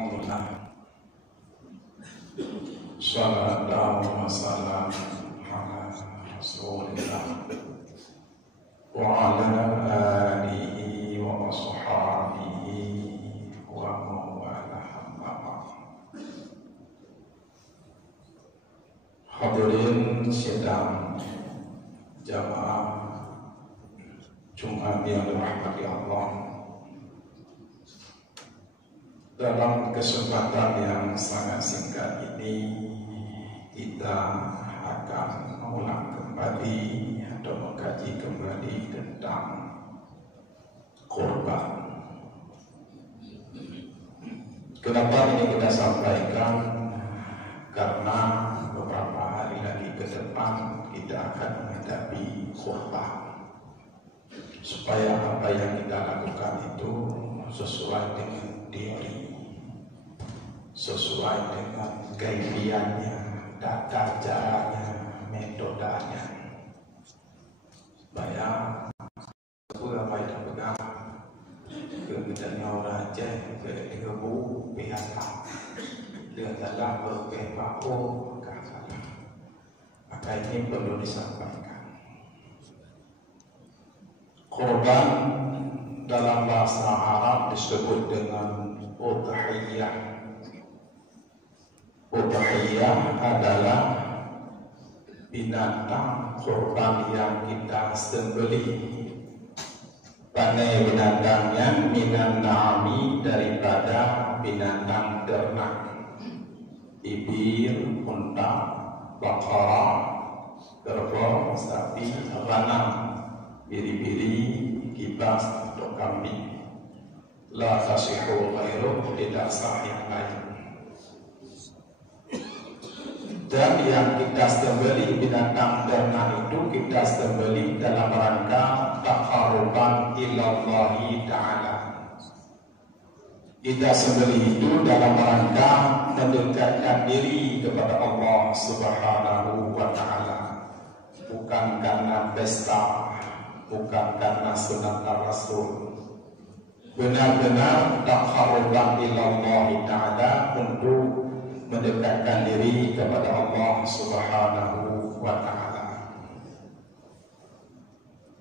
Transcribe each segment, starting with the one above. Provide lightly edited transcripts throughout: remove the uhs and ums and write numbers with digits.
Alhamdulillah, sallallahu wasallam ala Rasulillah wa ala alihi wa ashabihi wa mawala. Hadirin sidang jamaah Jumat yang dirahmati Allah, dalam kesempatan yang sangat singkat ini kita akan mengulang kembali atau mengkaji kembali tentang korban. Kenapa ini kita sampaikan? Karena beberapa hari lagi ke depan kita akan menghadapi korban. Supaya apa yang kita lakukan itu sesuai dengan teori, sesuai dengan kaifiannya, tata caranya, metodenya, supaya apa yang pegang kemudiannya orang Aceh ke Tegabu pihak dia telah berkepaku maka ini perlu disampaikan. Korban dalam bahasa Arab disebut dengan udhiyah. Udhiyah adalah binatang korban yang kita sembelih. Pandai binatangnya minan na'ami, daripada binatang ternak, bibir, unta, baqarah, kerbau, sapi, ghanam, biri-biri, kibas atau kambing. La tasihhu ghairuh, tidak sah yang lain. Dan yang kita sembelih binatang ternak itu kita sembelih dalam rangka taqarruban ilallahi ta'ala. Kita sembelih itu dalam rangka mendekatkan diri kepada Allah Subhanahu wa ta'ala, bukan karena pesta, bukan karena sunat Rasul. Benar-benar taqarruban ilallahi ta'ala, untuk mendekatkan diri kepada Allah Subhanahu wa ta'ala.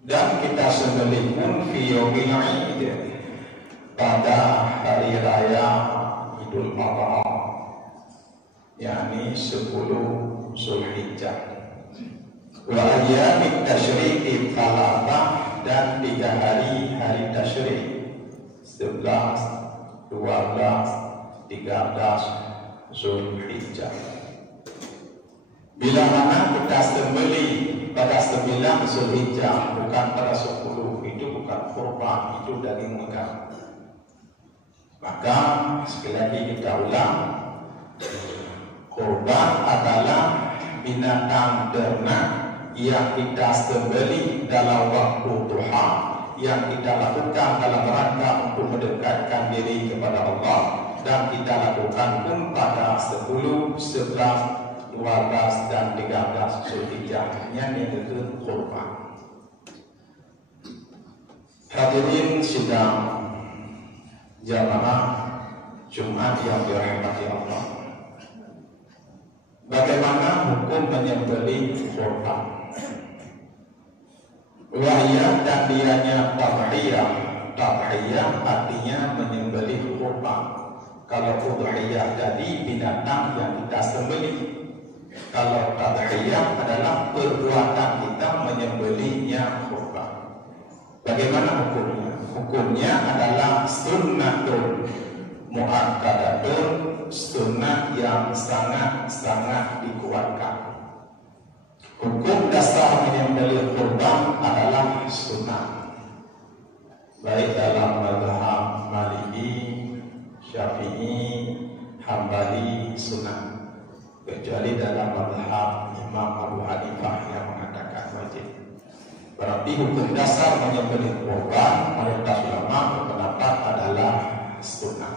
Dan kita sembelih pun fi yaumil Id, pada hari raya Idul Adha, yakni 10 Zulhijjah. Wa ayyamit tasyriqi thalatha, dan 3 hari tasyrik, 11, 12, 13 Zulhijjah. Bila mana kita sembelih pada 9 Zulhijjah, bukan pada 10, itu bukan kurban, itu daging mereka. Maka sekali lagi kita ulang, kurban adalah binatang ternak yang kita sembelih dalam waktu duha, yang kita lakukan dalam rangka untuk mendekatkan diri kepada Allah, dan kita lakukan pun pada 10, 11, 12 dan 13 Zulhijjah, yang itu kurban. Hadirin sidang jamaah Jumat yang dirahmati Allah, bagaimana hukum menyembelih kurban? Wahya dan dianya tadhiyah. Tadhiyah artinya menyembelih kurban. Kalau udhiyah jadi binatang yang kita sembelih. Kalau tadhiyah adalah perbuatan kita menyembelihnya kurban. Bagaimana hukumnya? Hukumnya adalah sunnatun muakkadatun, sunnah yang sangat-sangat dikuatkan. Hukum dasar menyembelih kurban adalah sunnah, baik dalam mazhab Maliki, Syafi'i, Hambali sunnah, kecuali dalam mazhab Imam Abu Hanifah yang mengatakan wajib. Berarti hukum dasar menyembelih kurban mayoritas ulama berpendapat adalah sunnah.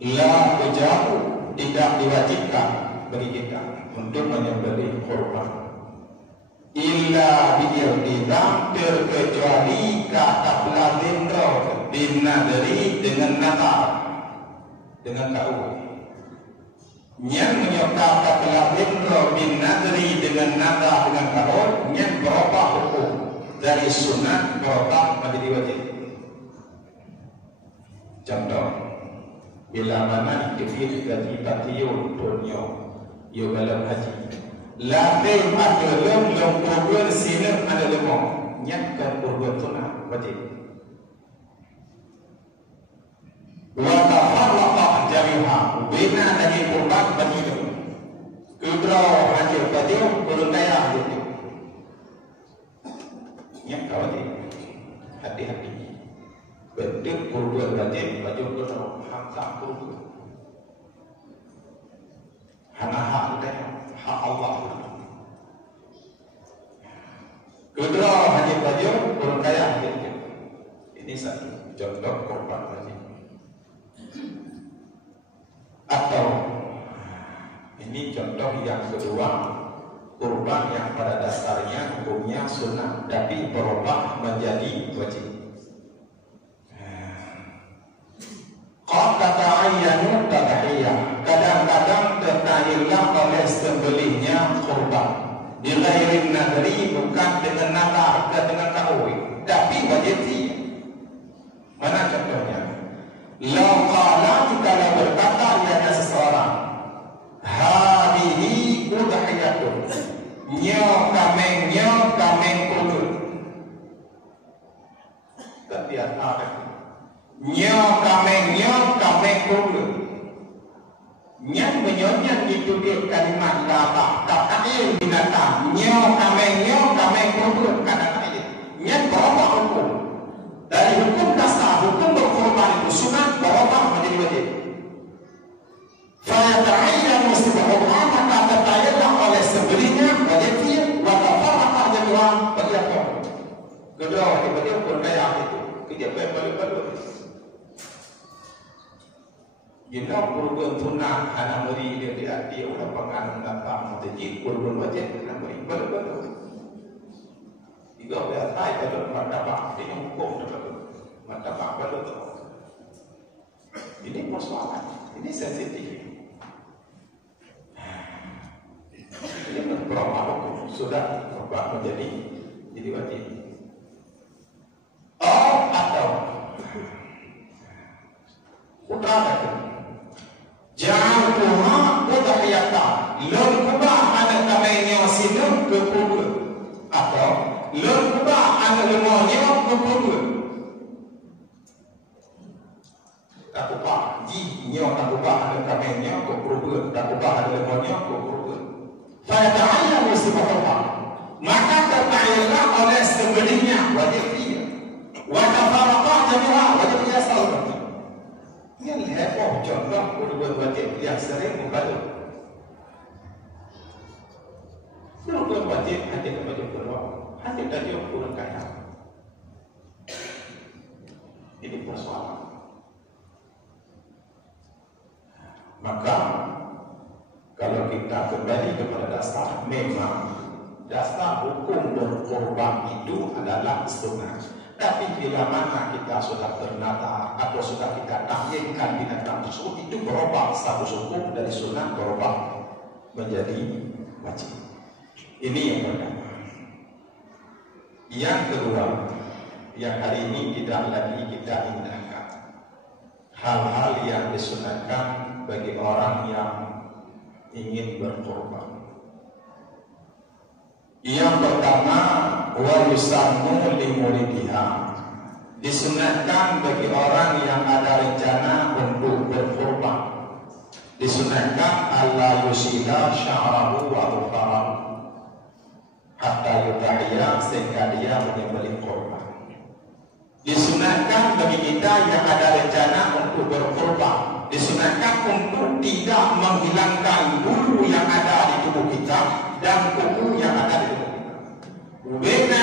La tujabu, tidak diwajibkan bagi kita untuk menyembelih kurban. Illa bi'irtidam, terkecuali kata pelazim binadri, dengan nazar. dengan kau. Yang menyokap kelabin bin nadri dengan nada dengan kau, yang berubah hukum dari sunat berubah menjadi wajib. Contoh, bila mana iktifir gaji patiyul dunia, yo dalam haji. Latin ada lom kurban sini ada lemong, nyatkan kurban sunat wajib. Watafarraqah jami'ah bina dari kurban begitu. Kudra hadir baju kurun daya itu. Yang kau hati-hati. Bentuk kurban wajib baju kudra hamzah kurban. Hana hak daya hak Allah. Kudra hadir baju kurun daya itu. Ini satu contoh kurban wajib. Atau ini contoh yang kedua, kurban yang pada dasarnya hukumnya sunnah tapi berubah menjadi wajib. Qad tata'ayyanu tadhiyah, kadang-kadang tertayinlah oleh sembelihnya kurban di ghairin nadri, bukan dengan nada dan dengan ta'wil, tapi wajib dia. Mana contohnya? Lau qala, kalau berkata ianya seseorang, hadihi udhiyatun, nyo kameng kudu. Tapi ada nyo kameng kudu. Yang menyonyat itu dia kalimat kata ta'il binatang, nyo kameng kudu kata ta'il. Yang berapa hukum? Dari hukum dasar, hukum berkorban itu sunat berubah menjadi wajib. Fayata'ayyan mustibahullah, maka tertayarlah oleh sebelumnya wajib dia. Watafarraqah jami'ah bagi apa? Kedua wajib bagi hukum daya itu. Kejap yang balik-balik. Jika kurban sunat anak beri dia udah penganut datang menjadi kurban wajib anak beri balik-balik. Jika dia tay kalau martabak dia hukum terlalu martabak baru tu. Ini persoalan, ini sensitif. Ini berapa hukum sudah berubah menjadi wajib. Atau utara jangan tuha udhiyata lon kubah ada kamenya sinu ke kubur atau lon kubah ada lemonya ke kubur. Tak kubah ji nyo tak kubah ada kamenya ke kubur, tak kubah ada lemonya ke kubur. Saya ta'ayyan mustibahullah, maka tertayarlah oleh sebelumnya wajib dia. Wa tafarraqah jami'ah wajib dia salat. Yang heboh contoh kurban wajib yang sering membalut. Kurban wajib hanya kepada kurban, hanya dari kurban kaya. Ini persoalan. Maka kalau kita kembali kepada dasar, memang dasar hukum berkorban itu adalah sunnah. Tapi bila mana kita sudah bernada atau sudah kita takyinkan binatang tersebut, itu berubah status hukum dari sunnah berubah menjadi wajib. Ini yang pertama. Yang kedua, yang hari ini tidak lagi kita indahkan, hal-hal yang disunahkan bagi orang yang ingin berkorban. Yang pertama, wa yusannu li muridiha, disunahkan bagi orang yang ada rencana untuk berkorban, disunahkan alla yusila sya'rahu wa dhufarahu hatta yudahiyya, sehingga dia menyembelih korban. Disunahkan bagi kita yang ada rencana untuk berkorban, disunahkan untuk tidak menghilangkan bulu yang ada di tubuh kita dan kuku yang ada di tubuh kita. Ubena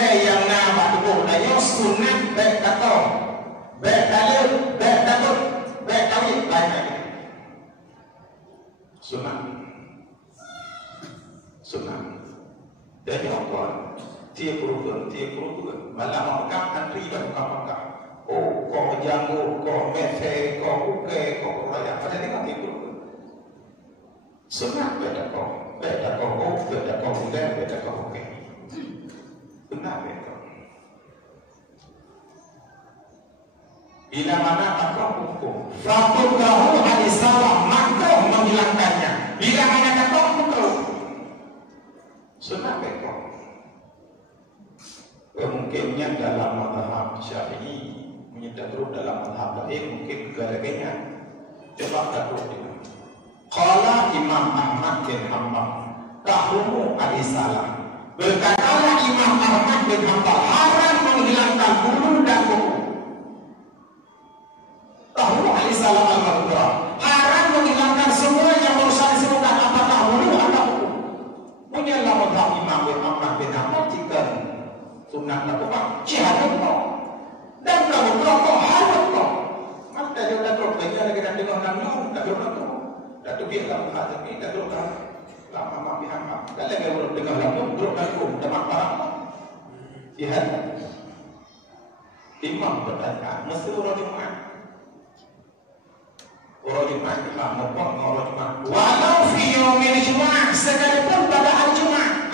yang nama tubuh dayo sunat baik kata, baik dalil, baik takut, baik tawid, baik lagi. Sunat. Dari Allah, tiap rukun, malam Mekah, antri dan Mekah. Oh, kau janggut, kau mefe, kau uke, kau rakyat. Pada tengok itu. Sunat beda kau beda kau uke, beda kau uke. Sunat beda. Bila mana takau hukum, fakudahu alisalah maka menghilangkannya. Bila mana takau hukum, sunat beda. Kemungkinnya dalam mazhab Syafi'i menyatakan dalam mazhab lain mungkin kegalanya. Coba kita lihat. Qala Imam Ahmad bin Hanbal tahrumu alisalah. Berkatalah Imam Ahmad bin Hanbal haram menghilangkan bulu dan kuku. Tahrumu alisalah al-madhurah. Haram menghilangkan semua yang berusaha disebutkan apakah bulu atau kuku. Punyalah mazhab Imam Ahmad bin Hanbal jika sunat lakukan jihad kau dan kamu kau harus kau maka dia kata banyak lagi nak dengar nang tak dengar tu tak tu biar kamu hati ni tak dengar lama mak pihak mak kalau dia belum dengar lagu belum aku dapat barang jihad imam bertanya mesti orang Jumat imam ngomong orang Jumat walau fi yaumil Jumat sekalipun pada hari Jumat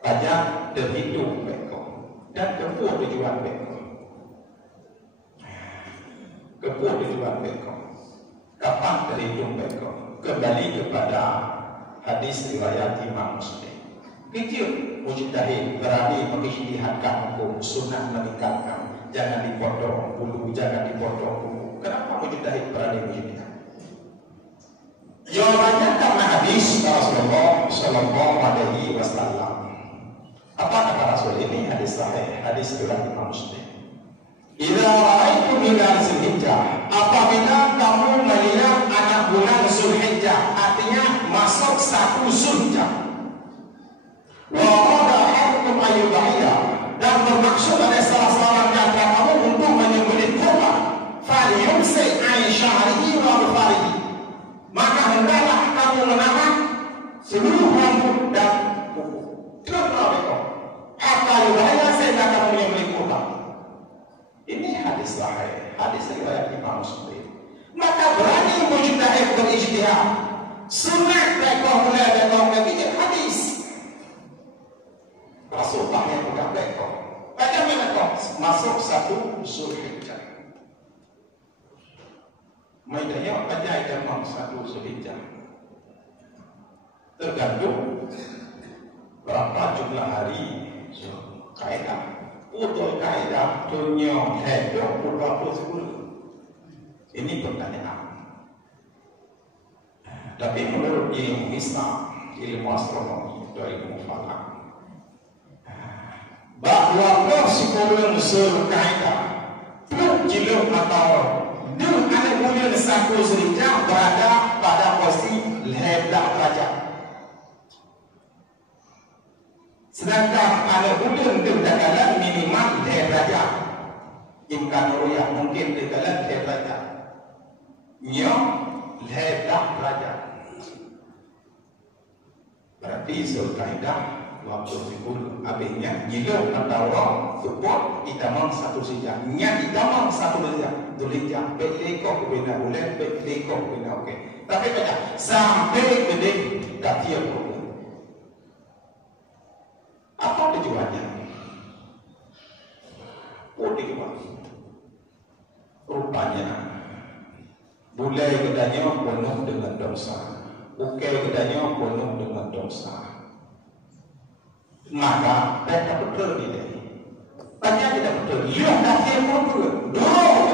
pajak terhitung mereka dan kepuh tujuan mereka. Kapan terhitung mereka? Kembali kepada hadis riwayat Imam Muslim. Kecil mujtahid berani mengijtihadkan hukum sunnah meninggalkan, jangan dipotong bulu, jangan dipotong kuku. Kenapa mujtahid berani mengijtihad? Jawabannya karena hadis Rasulullah Sallallahu Alaihi Wasallam. Apa kata Rasul ini? Hadis sahih, hadis riwayat Imam Muslim. Idza ra'aitum hilal Zulhijjah, apabila kamu melihat anak bulan Zulhijjah, artinya masuk 1 Zulhijjah. Wa qad hakum ayyubaiya, dan bermaksud ada salah seorang di antara kamu untuk menyembelih kurban, falyumsi an sya'rihi wa rufarihi. Maka hendaklah kamu menahan seluruh rambut dan kuku. Kenapa mereka? Hatta yubaya sehingga kamu menyembelih kurban. Ini hadis sahih, hadis riwayat Imam Muslim. Maka berani mujtahid berijtihad. Sunat mereka mulai dari begini hadis. Rasulullah yang bukan mereka. Bagaimana kau masuk 1 Zulhijjah? Mainnya pada jam 1 Zulhijjah. Tergantung berapa jumlah hari kaidah. Untuk kaidah dunia hidup berapa 10. Ini pertanyaan. Tapi menurut ilmu Islam, ilmu astronomi, ilmu falak, bahwa sebelum kaidah pun jilid atau dan anak bulan 1 Zulhijjah berada pada posisi ledak derajat. Sedangkan anak bulan kedalaman minimal derajat. Imkan ru'yah mungkin kedalaman derajat. Nyok ledak derajat. Berarti Zulkaidah waktu sebelum abisnya jilid atau support itamang 1 Zulhijjah. Nya itamang 1 Zulhijjah. Beklekok bina bulan, beklekok bina okey. Tapi baca sampai gede tak tiap bulan. Apa tujuannya? Rupanya bulan gedanya penuh dengan dosa, ukel gedanya penuh dengan dosa. Maka mereka betul dia. Banyak tidak betul. Lihat kaki pun dulu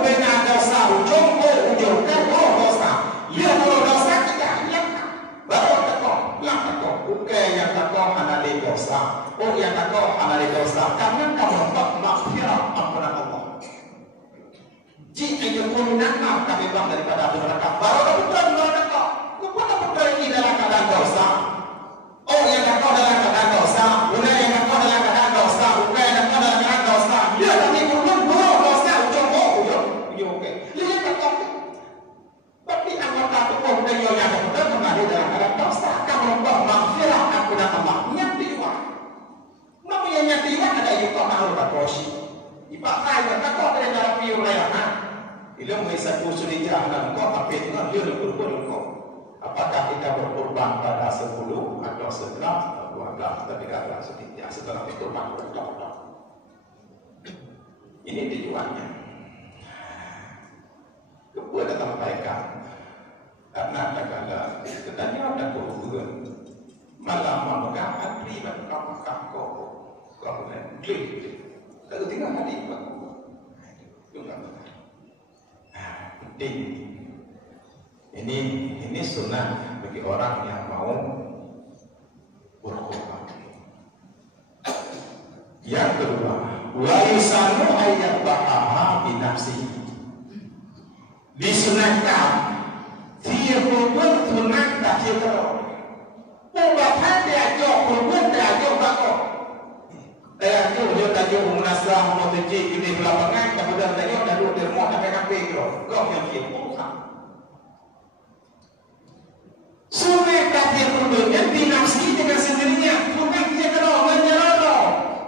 kena dosa, ujung dosa. Lihat dulu dosa kita hilangkan. Baru takut, bilang takut. Ukel yang takut anali dosa. Oh yang takut anali dosa. Karena kamu dapat maghfirah ampunan Allah. Jika ia pun nakal kami bang daripada api neraka. Baru betul neraka. Kepada betul ini dalam keadaan dosa. Oh yang takut dalam keadaan dosa. Bukan yang takut dalam keadaan dosa. Bukan yang takut dalam keadaan dosa. Dia tapi pun dosa. Ujung okey. Lihat takut. Tapi anggota tubuh dan yang betul kembali dalam keadaan dosa. Kamu membuat maghfirah ampunan Allah. Nyati juga. Namanya nyati juga ada yuka ma'ruf. Bila mengisahku sulijah dan kau tapi dengan dia berkurban kau. Apakah kita berkurban pada 10 atau 11 atau 12 tapi kata sedikit setelah berkurban berkurban. Ini tujuannya. Kepada sampaikan karena ada katanya ada kurban malam memegang antri dan kau klik lalu tinggal hari juga penting. Ini sunnah bagi orang yang mau berkorban. Yang kedua, wa yusanu ayat bahaha binafsi. Disunahkan dia korban sunat tak kira. Bukan dia jauh korban dia jauh bakok. Dia tajuk munasabah motoci di lapangan kemudian tajuk dah duduk di rumah tak sampai kau yang kira. Sungai kafir kurbannya dinafsi dengan sendirinya. Sungai dia kalau menyerah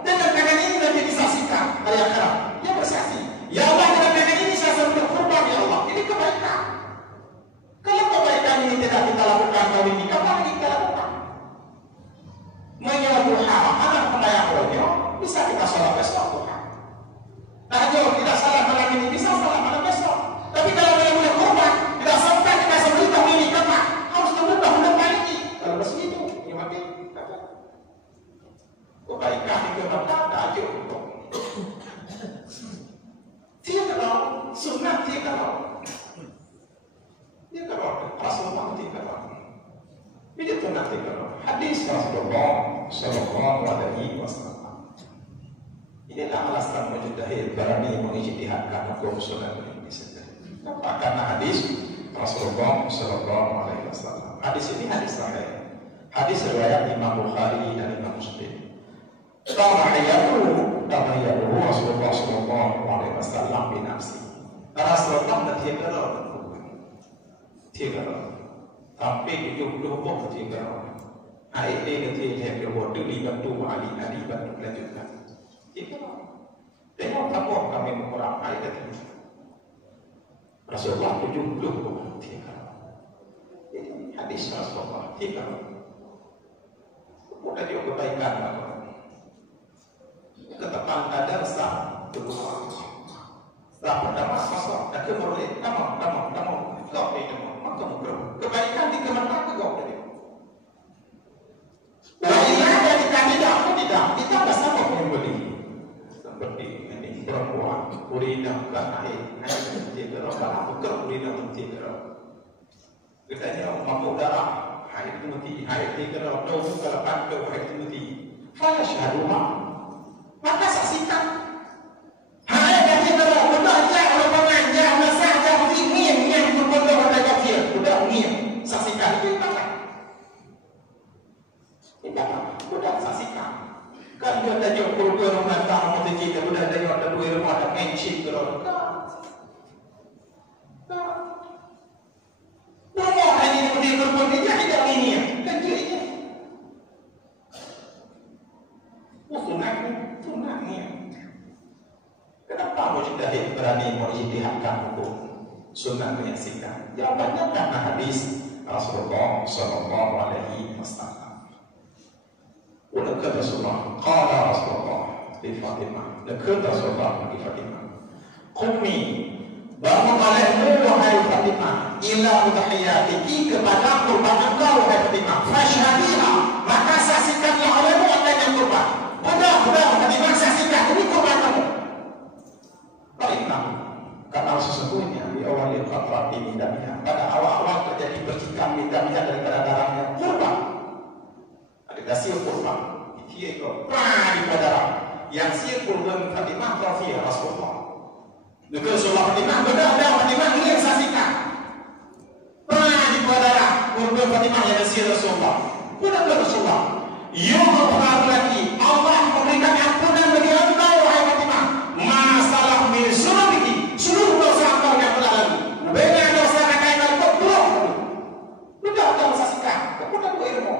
dengan tangan ini nanti disaksikan hari akhirat. Dia bersaksi. Ya Allah dengan tangan ini saya sudah kurban ya Allah. Ini kebaikan. Kalau kebaikan ini tidak kita lakukan kali ini, kapan kita lakukan? Menyerah Tuhan, anak penayang rohnya bisa kita sholat besok Tuhan. Nah jauh tidak salah malam ini bisa salah malam besok. Tapi kalau dia boleh kurban, tidak sampai kita seberita ini kapan? Kebaikan itu dapat tajuk dia kalau sunat dia kalau Rasulullah dia kalau dia sunat dia kalau hadis Rasulullah Sallallahu Alaihi Wasallam. Inilah alasan mujtahid berani mengijtihadkan hukum sunat ini sendiri. Kenapa? Karena hadis Rasulullah Sallallahu Alaihi Wasallam. Hadis ini hadis sahih. Hadis riwayat Imam Bukhari dan Imam Muslim. Tahiyatuhu Rasulullah Sallallahu Alaihi Wasallam binafsi. Rasulullah tidak tapi 70 pun tidak. Hari ini dia berwudu di bantu Ali bantu lanjutkan. Tengok apa kami mengulang ayat ini. Rasulullah 70 pun tidak. Ini hadis Rasulullah tidak. Bukan dia kebaikan apa. Ketepang ada sah kedua sah pertama masuk dan kemudian kamu kau ini maka kebaikan di kemenang ke kau tadi. Wajibnya dari kandidat pun tidak kita tak sama membeli seperti ini perempuan urina bukan air tidak kalau bukan urina tidak katanya mampu darah air itu mati air tidak tahu kalau pandu air itu mati fala syahaduma maka saksikan. Hai kafir betul aja orang pengajar masa aja begini yang berbeda pada kafir. Sudah ini saksikan itu apa? Tidak sudah saksikan. Kan dia tajuk kurban orang datang mau kita sudah tajuk ada dua rumah ada mencik kalau rumah ini di kurban ini tidak ini kan jadinya. Sunatnya. Kenapa mujtahid berani mengijtihadkan hukum sunat menyaksikan? Jawabannya karena hadis Rasulullah Sallallahu Alaihi Wasallam. Ulaka Rasulullah, qala Rasulullah di Fatimah, dekat Rasulullah di Fatimah. Qumi bangun olehmu wahai Fatimah, ila udhiyatiki kepada kurban engkau wahai Fatimah. Fashhadiha, maka saksikanlah olehmu adanya kurban. Mudah Fatimah saksikan ini kurban kamu. Baiklah, karena sesungguhnya di awal al-Qatra ini pada awal-awal terjadi percikan minta-minta daripada darahnya kurban. Ada hasil kurban. Dia itu di darah. Yang hasil kurban Fatimah Rafiah Rasulullah. Maka Rasulullah Fatimah benar Fatimah ini yang saksikan. Di darah kurban Fatimah yang hasil Rasulullah. Benar Rasulullah. Yughfar laki, Allah memberikan ampunan bagi engkau wahai Fatimah. Masalah min dzunubiki, seluruh dosa engkau yang telah lalu. Dengan dosa kekaitan kau belum. Sudah kamu saksikan, kemudian kau ilmu.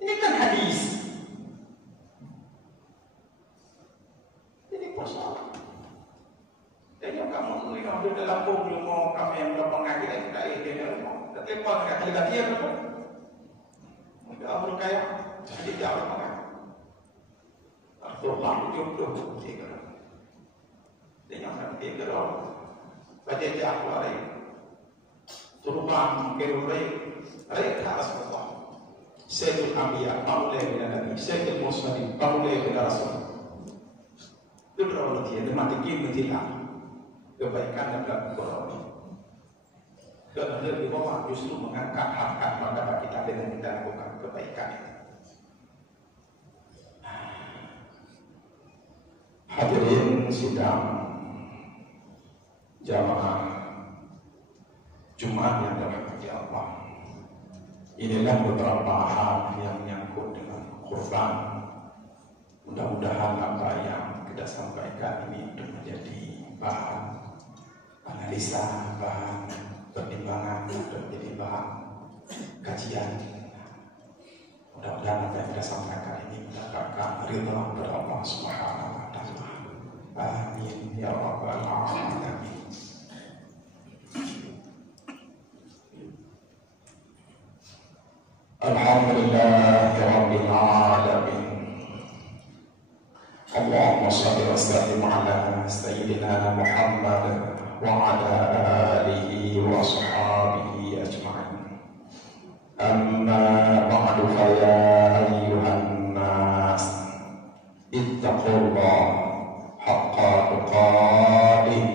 Ini kan hadis. Ini persoalan. Jadi kamu duduk dalam mobil mau kami yang berpengaruh kita ini mau telepon nggak ada dia betul. Nggak perlu kayak jadi jauh banget. Atau lalu jodoh tiga. Dengan tiga orang baca jauh hari. Turban kerumai mereka Rasulullah. Sayyidul Anbiya Paulus bin Nabi, Sayyidul Mursalin Paulus bin Rasul. Itu orang dia mati kibatilah kebaikan dalam Quran. Kerana di bawah justru mengangkat hak-hak masyarakat kita dengan kita lakukan kebaikan. Hadirin sidang jamaah Jumat yang dirahmati Allah. Inilah beberapa hal yang menyangkut dengan kurban. Mudah-mudahan apa yang kita sampaikan ini untuk menjadi bahan analisa, bahan pertimbangan, dan menjadi bahan kajian. Mudah-mudahan apa yang kita sampaikan ini mendapatkan ridha dari Allah Subhanahu wa Ta'ala. Amin ya rabbal alamin. Alhamdulillahi rabbil alamin. Allahumma shalli wa sallim ala sayyidina Muhammad wa ala alihi wa ashabihi ajma'in. Amma ba'du fa ya ayyuhan nas ittaqullaha haqqa tuqatih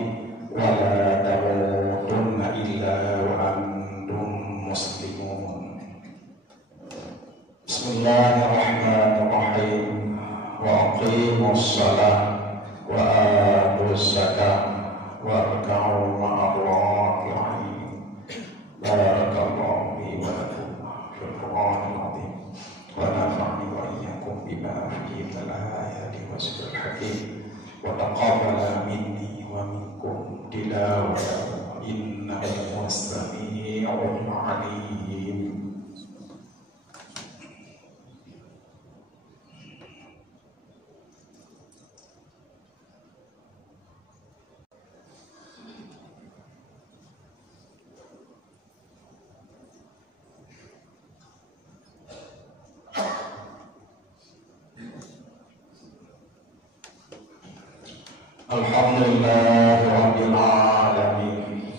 wa la tamutunna illa wa antum muslimun. Bismillahirrahmanirrahim. Wa aqimus shalah wa atuz zakah warka'u ma'ar raki'in. Barakallahu li wa lakum fil Qur'anil azim wa nafa'ni wa iyyakum bima fihi minal ayati wazikril hakim wa taqabbala minni wa minkum tilawatan innahu was-sami'ul 'alim. Alhamdulillahi rabbil alamin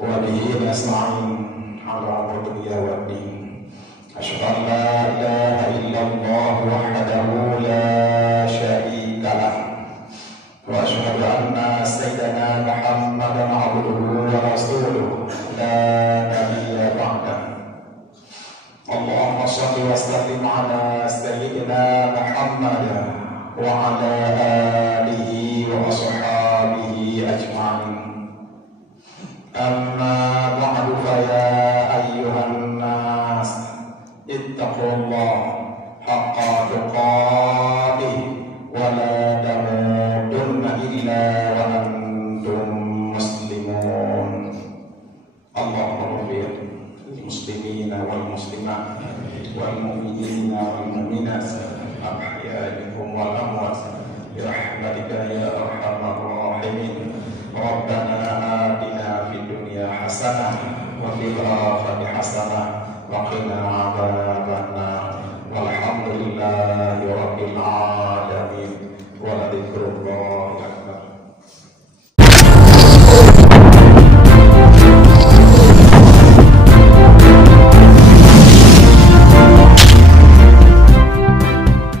wa bihi nasta'in ala dunya waddin. Asyhadu an la ilaha illallah wahdahu la syarika lah wa asyhadu anna sayyidana Muhammadan abduhu wa rasuluh la nabiyya ba'dah. Allahumma shalli wa sallim ala sayyidina Muhammad wa ala alihi wa ashabihi ajma'in. Amma ba'du fa ya ayyuhan nas ittaqullaha haqqa tuqatih wa la tamutunna illa wa antum muslimun. Allahumma ighfir lil muslimina wal muslimat wal mu'minina wal mu'minat ahyaihim wal amwat birahmatika ya arhamar rahimin. Rabbana atina fid dunya hasanah wa fil akhirati hasanah wa qina